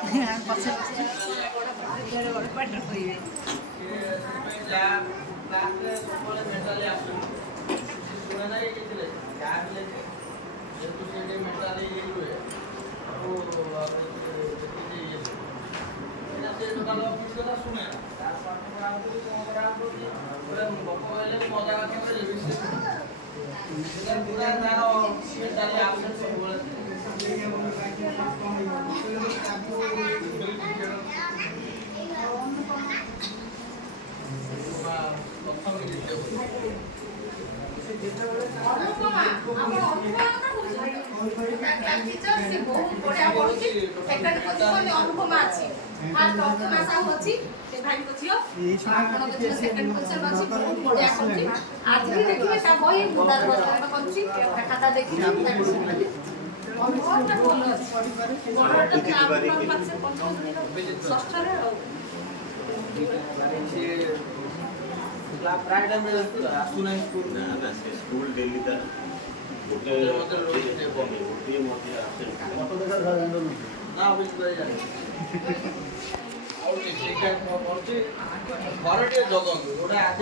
ପଛେ ପଛେ ପାଠ କହିବେ ଅନୁପମା ଅଛି ଅନୁପମା ସାହୁ ଅଛି ଭାଇଙ୍କ ଝିଅ ଆପଣଙ୍କ ଝିଅ ସେକେଣ୍ଡ ପୋଜିସନ ଅଛି ବହୁତ ବଢିଆ କରୁଛି ଆଜି ବି ଦେଖିବେ ତା ବହି ମୁଁ ତାର ବର୍ତ୍ତମାନ କରୁଛି ଖାତା ଦେଖିବି ଅନୁପମା ଭଲ ଅଛି ଷଷ୍ଠରେ ଆଉ प्राय टाइम आसुना स्कूल ना से स्कूल डेली ता होटल होटल मते आसे ना ऑफिस गए जाए और ठीक है पहुंचे घरटे जगन गोटा आके